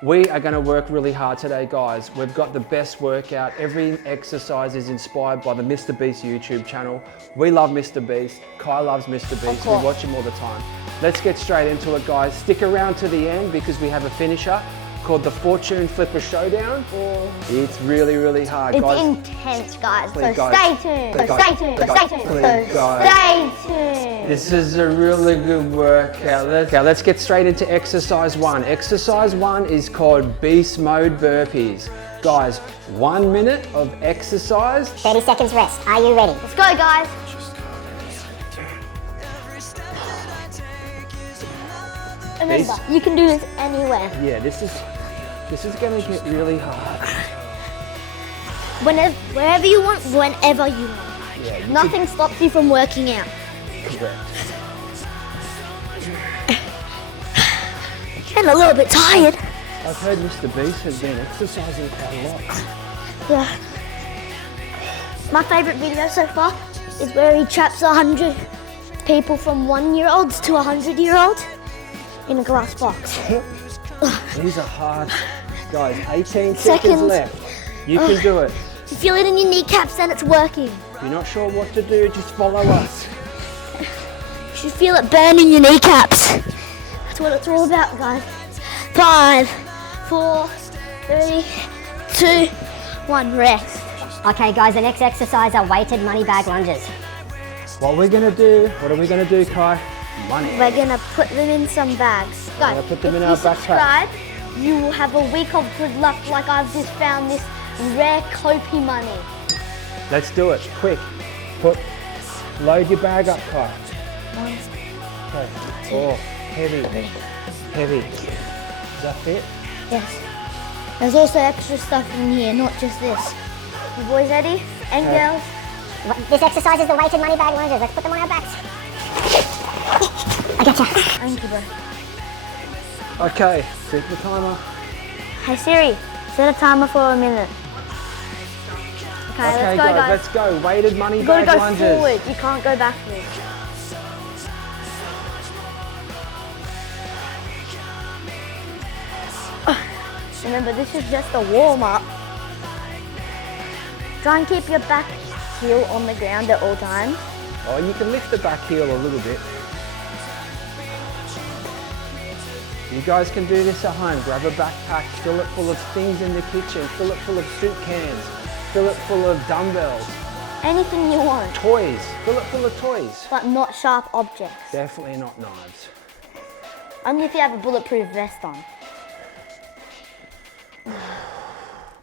We are gonna work really hard today, guys. We've got the best workout. Every exercise is inspired by the Mr. Beast YouTube channel. We love Mr. Beast. Kai loves Mr. Beast. We watch him all the time. Let's get straight into it, guys. Stick around to the end because we have a finisher called the Fortune Flipper Showdown. It's really, really hard, guys. It's intense, guys. Please, So guys. stay tuned. Please, So guys. stay tuned. Please, So guys. stay tuned. Please, So guys. stay tuned. This is a really good workout. Let's get straight into exercise one. Exercise one is called Beast Mode Burpees. Guys, 1 minute of exercise. 30 seconds rest. Are you ready? Let's go, guys. Remember, you can do this anywhere. Yeah, this is gonna get really hard. Wherever you want, whenever you want. Yeah, Nothing stops you from working out. correct. And a little bit tired. I've heard Mr. Beast has been exercising quite a lot. Yeah. My favourite video so far is where he traps 100 people from 1-year-olds to 100-year-olds in a glass box. These are hard. Guys, 18 seconds left. You can do it. You feel it in your kneecaps and it's working. If you're not sure what to do, just follow us. You should feel it burn in your kneecaps. That's what it's all about, guys. 5, 4, 3, 2, 1, rest. Okay guys, the next exercise are weighted money bag lunges. What are we gonna do, Kai? Money. We're gonna put them in some bags. Guys, gonna put them if in you our backpack. subscribe, you will have a week of good luck like I've just found this rare Kopi money. Let's do it, quick. Load your bag up, Kai. 1, Okay. 2, Oh, heavy. 3. Heavy. Does that fit? Yes. There's also extra stuff in here, not just this. You boys ready? And Okay. girls? This exercise is the weighted money bag lunges. Let's put them on our backs. I gotcha. Thank you, bro. Okay, set the timer. Hey Siri, set a timer for a minute. Okay, let's go, guys. Let's go. Weighted money You gotta bag go lunges. forward, you can't go backwards. Remember, this is just a warm-up. Try and keep your back heel on the ground at all times. Oh, you can lift the back heel a little bit. You guys can do this at home. Grab a backpack, fill it full of things in the kitchen, fill it full of soup cans, fill it full of dumbbells, Anything you want, toys, fill it full of toys. but not sharp objects. Definitely not knives. Only if you have a bulletproof vest on.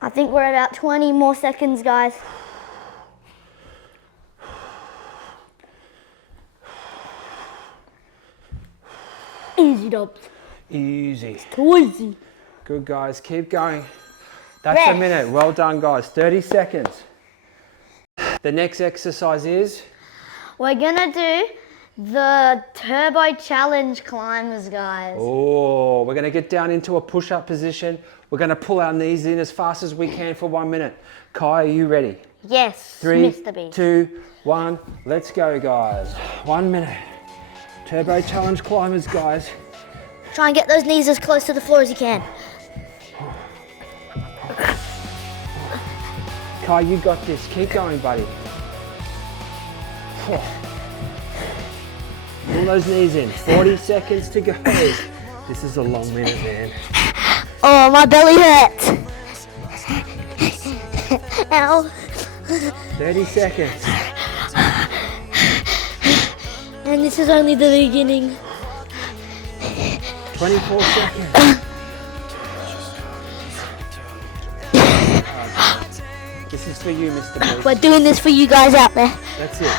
I think we're about 20 more seconds, guys. Easy dubs. Easy. Too easy. Good, guys, keep going. That's a Rest. minute. Well done, guys. 30 seconds. The next exercise is, We're gonna do the turbo challenge climbers, guys. oh, we're gonna get down into a push-up position. We're gonna pull our knees in as fast as we can for 1 minute. Kai, are you ready? Yes, 3, Mr. Beast. 2, 1, let's go, guys. 1 minute. Turbo challenge climbers, guys. Try and get those knees as close to the floor as you can. Kai, you got this. Keep going, buddy. Pull those knees in. 40 seconds to go. This is a long minute, man. Oh, my belly hurts. Ow. 30 seconds. And this is only the beginning. 24 seconds. This is for you, Mr. Beast. We're doing this for you guys out there. That's it.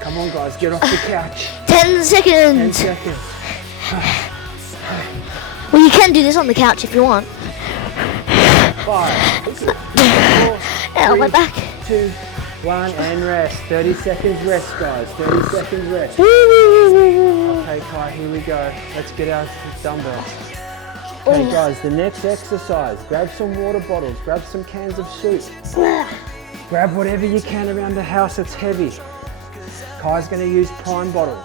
Come on, guys, get off the couch. 10 seconds. 10 seconds. Well, you can do this on the couch if you want. 5, 4, Ow, my back. 2, 1, and rest. 30 seconds rest, guys. 30 seconds rest. Woo. Okay, Kai, here we go. Let's get our dumbbells. Okay, guys, the next exercise. Grab some water bottles. Grab some cans of soup. Grab whatever you can around the house that's heavy. Kai's going to use prime bottles.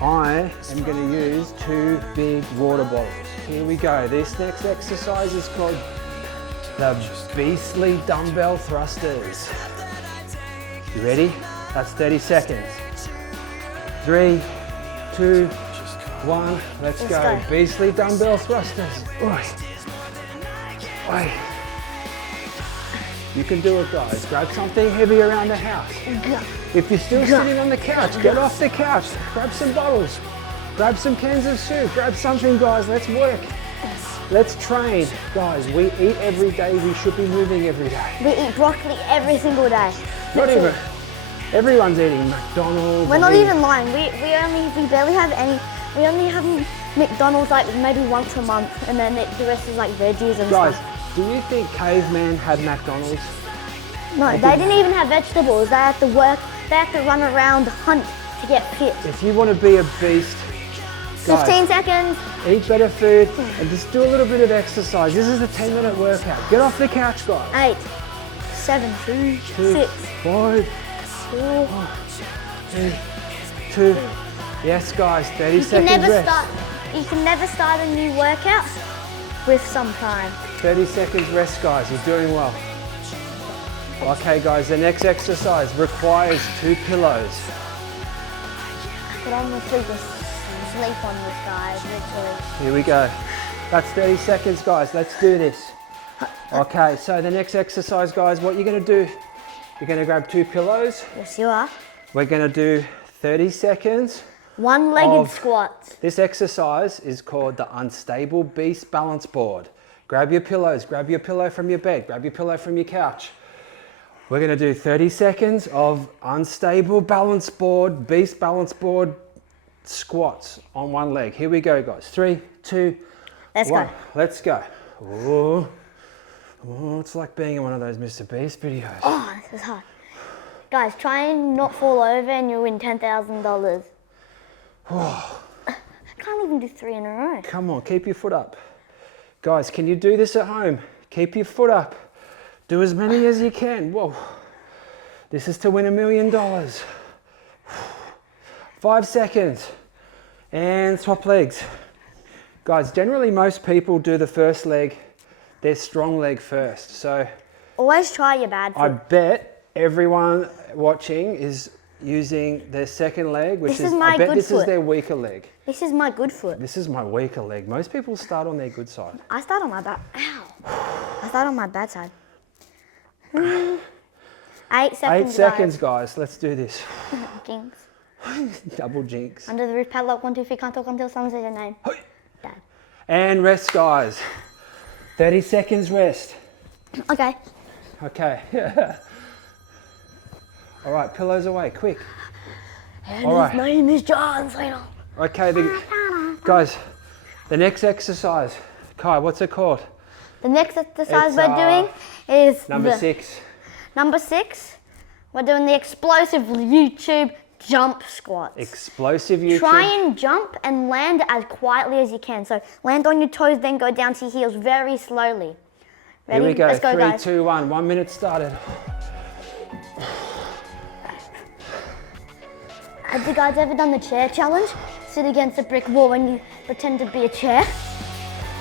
I am going to use 2 big water bottles. Here we go. This next exercise is called the beastly dumbbell thrusters. You ready? That's 30 seconds. 3, 2, 1. Let's go. Beastly dumbbell thrusters. Oi. Oi. You can do it, guys. Grab something heavy around the house. If you're still sitting on the couch, get off the couch. Grab some bottles. Grab some cans of soup. Grab something, guys. Let's work. Let's train. Guys, we eat every day. We should be moving every day. We eat broccoli every single day. Not even. Everyone's eating McDonald's. We're not even lying. We barely have any. We only have McDonald's like maybe once a month, and then the rest is like veggies and Guys, stuff. do you think caveman had McDonald's? No, they didn't even have vegetables. They had to work. They had to run around, hunt to get fit. If you want to be a beast, guys, 15 seconds. eat better food and just do a little bit of exercise. This is a 10-minute workout. Get off the couch, guys. 8, 7, 2, 6, 5, 4. 3, 2. Yes, guys, 30 You seconds can never rest. start. You can never start a new workout with some time. 30 seconds rest, guys. You're doing well. Okay, guys, the next exercise requires 2 pillows. I could almost sleep on this, guys. Literally. Here we go. That's 30 seconds, guys. Let's do this. Okay, so the next exercise, guys, what you're going to do, you're going to grab 2 pillows. Yes, you are. We're going to do 30 seconds. One-legged of- squats. This exercise is called the Unstable Beast Balance Board. Grab your pillows, grab your pillow from your bed, grab your pillow from your couch. We're going to do 30 seconds of unstable balance board, beast balance board squats on one leg. Here we go, guys. 3, 2, Let's 1. go. Let's go. Oh, it's like being in one of those Mr. Beast videos. Oh, this is hard. Guys, try and not fall over and you'll win $10,000. I can't even do 3 in a row. Come on, keep your foot up. Guys, can you do this at home? Keep your foot up. Do as many as you can. Whoa. This is to win $1 million. 5 seconds. And swap legs. Guys, generally most people do the first leg, their strong leg first. So Always try your bad I foot. bet everyone watching is using their second leg, which This is is my I bet good this is foot. their weaker leg. This is my good foot. This is my weaker leg. Most people start on their good side. I start on my bad. Ow. I start on my bad side. 8 seconds. 8 seconds, guys. Let's do this. Guys. Jinx. Double jinx. Under the roof, padlock, 1, 2, 3, can't talk until someone says your name. Hey. Dad. And rest, guys. 30 seconds rest. Okay. Okay. All right, pillows away, quick. And All right. his name is John Cena. Okay, guys, the next exercise. Kai, what's it called? The next exercise It's, we're doing is Number 6. Number 6, we're doing the explosive YouTube jump squats. Explosive YouTube. Try and jump and land as quietly as you can. So land on your toes, then go down to your heels very slowly. Ready? Here we go. Let's go, 3, guys. 2, 1. 1 minute started. Have you guys ever done the chair challenge? Sit against a brick wall and you pretend to be a chair.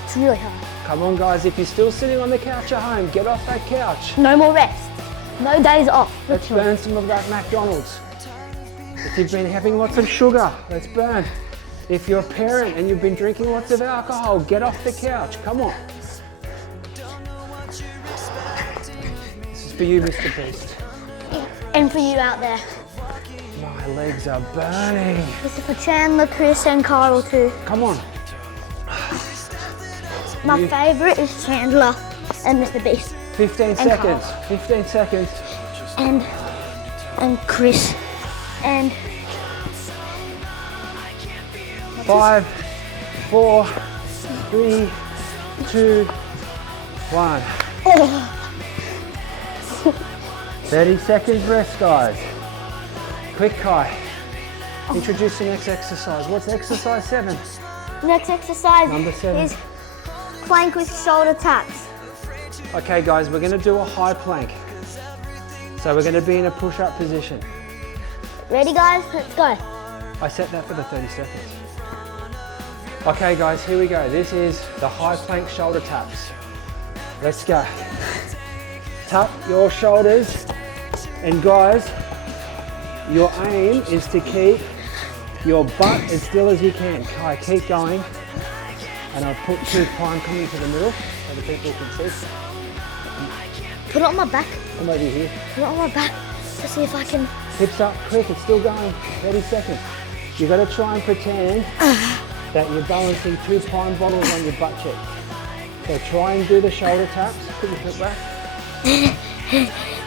It's really hard. Come on, guys. If you're still sitting on the couch at home, get off that couch. No more rest. No days off. Let's burn some of that McDonald's. If you've been having lots of sugar, let's burn. If you're a parent and you've been drinking lots of alcohol, get off the couch. Come on. This is for you, Mr. Beast. And for you out there. My legs are burning. This is for Chandler, Chris, and Carl too. Come on. My favourite is Chandler and Mr. Beast. 15 seconds. 15 seconds. And Chris. And 5, 4, 3, 2, 1. oh, 30 seconds rest, guys. Quick, Kai. Introduce the next exercise. What's exercise 7? next exercise Number 7. is plank with shoulder taps. Okay, guys, we're going to do a high plank. So we're going to be in a push-up position. Ready, guys? Let's go. I set that for the 30 seconds. Okay guys, here we go. This is the high plank shoulder taps. Let's go. Tap your shoulders. And guys, your aim is to keep your butt as still as you can. Okay, keep going. And I'll put 2 prime coming to the middle so the people can see. Put it on my back. Come over here. Put it on my back to see if I can. Hips up, quick, it's still going. 30 seconds. You've got to try and pretend that you're balancing 2 prime bottles on your butt cheek. So try and do the shoulder taps. Put your foot back.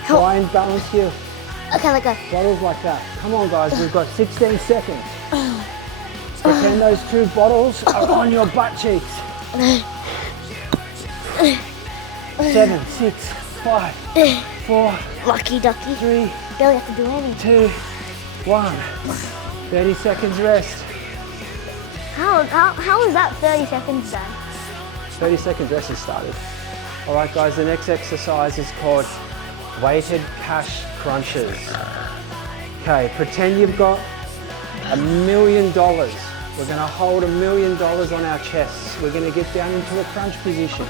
Try and balance your bottles like that. Come on guys, we've got 16 seconds. Pretend those 2 bottles are on your butt cheeks. 7, 6, 5, 4, Lucky ducky. 3, Barely have to do anything. 2, 1. 30 seconds rest. How is that 30 seconds done? 30 seconds rest has started. All right guys, the next exercise is called weighted cash crunches. Okay, pretend you've got $1 million. We're gonna hold $1 million on our chests. We're gonna get down into a crunch position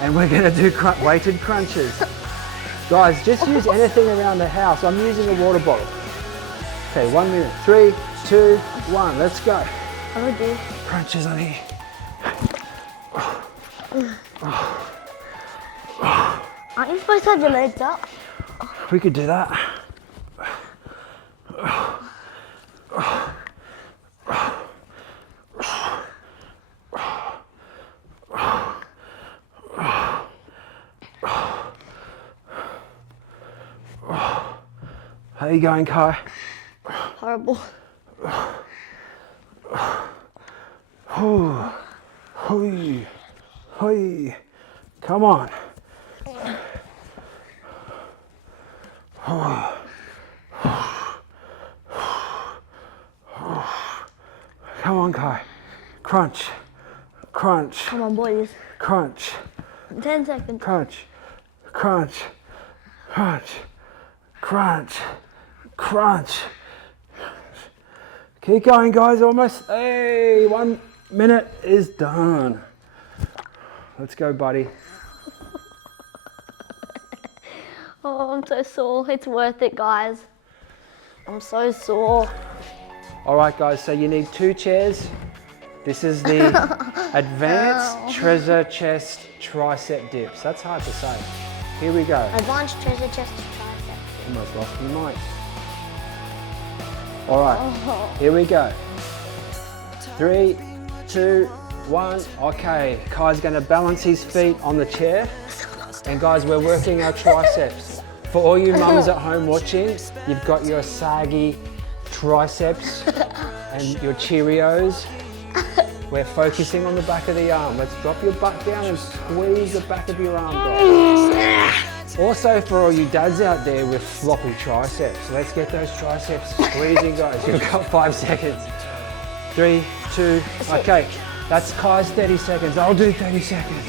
and we're gonna do weighted crunches. Guys, just use anything around the house. I'm using a water bottle. Okay, 1 minute. 3, 2, 1, let's go. Oh dear. Crunches on here. Aren't you supposed to have your legs up? We could do that. How are you going, Kai? Horrible. Hoi, hoi. Come on. Come on, Kai. Crunch, crunch, Come on, boys. crunch, 10 seconds. crunch, crunch, crunch, crunch, crunch. Keep going, guys. Almost. Hey, 1 minute is done. Let's go, buddy. Oh, I'm so sore. It's worth it, guys. I'm so sore. All right, guys, so you need 2 chairs. This is the advanced treasure chest tricep dips. That's hard to say. Here we go. Advanced treasure chest tricep. Almost lost my mind. All right, here we go. 3, 2, 1. Okay, Kai's gonna balance his feet on the chair. And guys, we're working our triceps. For all you mums at home watching, you've got your saggy triceps and your Cheerios. We're focusing on the back of the arm. Let's drop your butt down and squeeze the back of your arm, guys. Also, for all you dads out there with floppy triceps, let's get those triceps squeezing, guys. You've got 5 seconds. 3, 2, okay. That's Kai's 30 seconds. I'll do 30 seconds.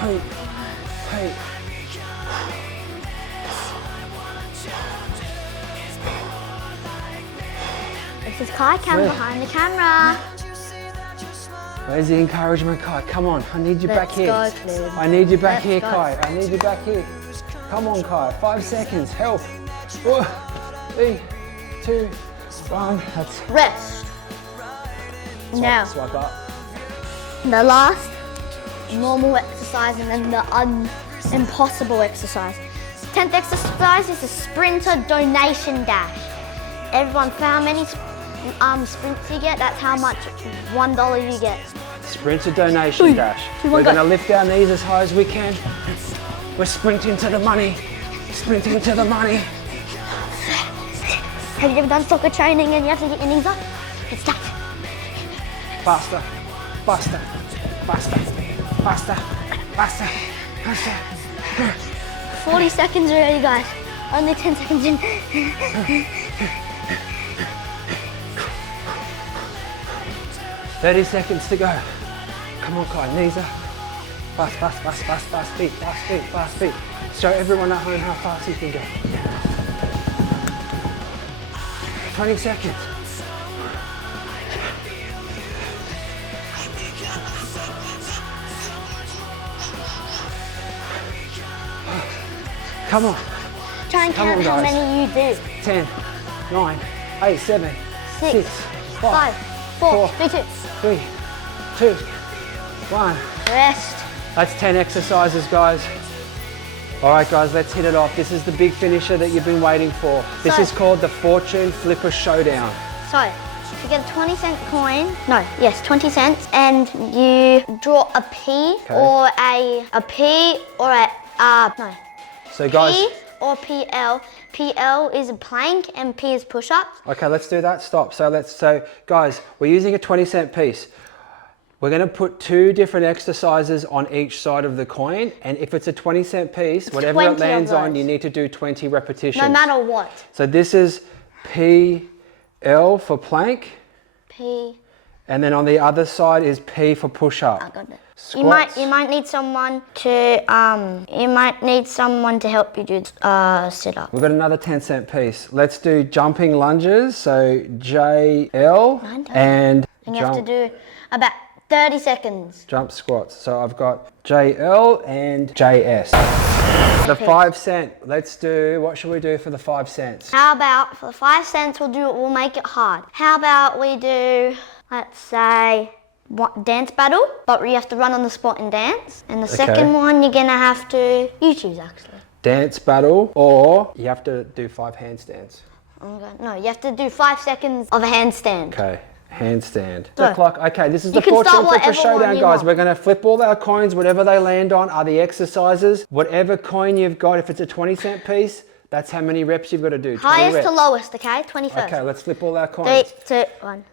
Hey, hey. This is Kai Cam behind the camera. Where's the encouragement, Kai? Come on, I need you back here. Let's go, Flynn. I need you back Let's here, go. Kai. I need you back here. Come on, Kai. 5 seconds. Help. 3, 2, 1. That's Rest. Now, swipe up. the last normal exercise and then the impossible exercise. 10th exercise is the sprinter donation dash. Everyone, for how many sprints you get, that's how much $1 you get. Sprinter donation dash. We're going to lift our knees as high as we can. We're sprinting to the money. Sprinting to the money. Have you ever done soccer training and you have to get your knees up? It's that. Faster, faster, faster, faster, faster, faster. 40 seconds already, guys. Only 10 seconds in. 30 seconds to go. Come on, Kai, knees up. Fast, fast, fast, fast, fast feet, fast feet, fast feet. Show everyone at home how fast you can go. 20 seconds. Come on. Try and Come count on, how guys. many you do. 10, 9, 8, 7, 6, 6, 5, 4, 3, 2. 3, 2, 1. Rest. That's 10 exercises, guys. All right, guys, let's hit it off. This is the big finisher that you've been waiting for. This So- is called the Fortune Flipper Showdown. So, you get a 20-cent coin. No, yes, 20 cents, and you draw a P or a P or a no. So, guys, P or PL. PL is a plank and P is push-ups. okay, let's do that. Stop. So guys, we're using a 20-cent piece. We're going to put 2 different exercises on each side of the coin, and if it's a 20-cent piece, whatever 20 it lands of on, those. you need to do 20 repetitions. No matter what. So this is PL for plank, P. and then on the other side is P for push-up. I got it. Squats. You might need someone to help you do sit-up. We've got another 10-cent piece. Let's do jumping lunges. So JL and And you have to do about 30 seconds. jump squats. So I've got JL and JS. The 5 cent. Let's do, what should we do for the 5 cents? How about for the 5 cents we'll make it hard. How about we do, let's say, dance battle, but you have to run on the spot and dance. And the second one you're gonna have to, you choose actually. Dance battle, or you have to do 5 handstands. No, you have to do 5 seconds of a handstand. Okay, handstand. So, The clock. Okay, this is the you can Fortune start Flipper whatever one Showdown, you guys. want. We're gonna flip all our coins. Whatever they land on are the exercises. Whatever coin you've got, if it's a 20-cent piece, that's how many reps you've got to do. 20 Highest reps. to lowest, okay? 21st. Okay, let's flip all our 3, coins. 2, 1.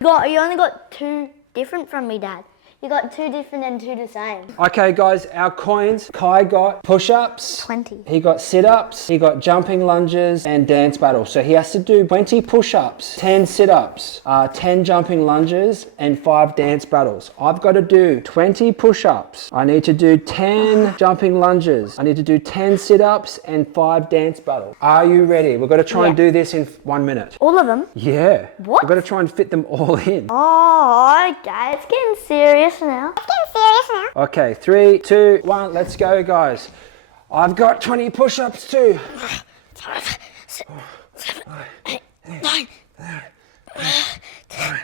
You only got 2 different from me, Dad. You got 2 different and 2 the same. Okay, guys, our coins. Kai got push-ups. 20. He got sit-ups. He got jumping lunges and dance battle. So he has to do 20 push-ups, 10 sit-ups, 10 jumping lunges, and 5 dance battles. I've got to do 20 push-ups. I need to do 10 jumping lunges. I need to do 10 sit-ups and 5 dance battles. Are you ready? We've got to try and do this in 1 minute. All of them? Yeah. What? We've got to try and fit them all in. Oh, okay. It's getting serious now. Okay, 3, 2, 1, let's go, guys. I've got 20 push-ups too. 5, 6, 7, 8, 9, 10,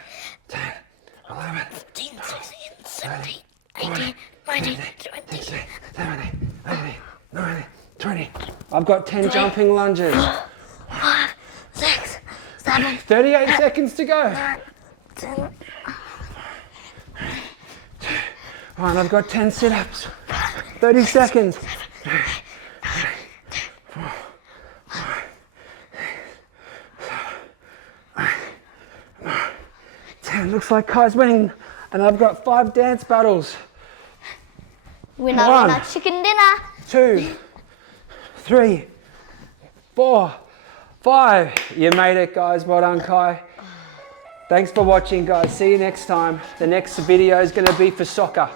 11, 15, 16, 17, 18, 19, 20. 20. I've got 10 jumping lunges. 5, 6, 7, 38 seconds to go. 10. Right, I've got 10 sit-ups. 30 seconds. 10. Looks like Kai's winning. And I've got 5 dance battles. Winner, 1, winner, chicken dinner. 2, 3, 4, 5. You made it, guys. Well done, Kai. Thanks for watching, guys. See you next time. The next video is going to be for soccer.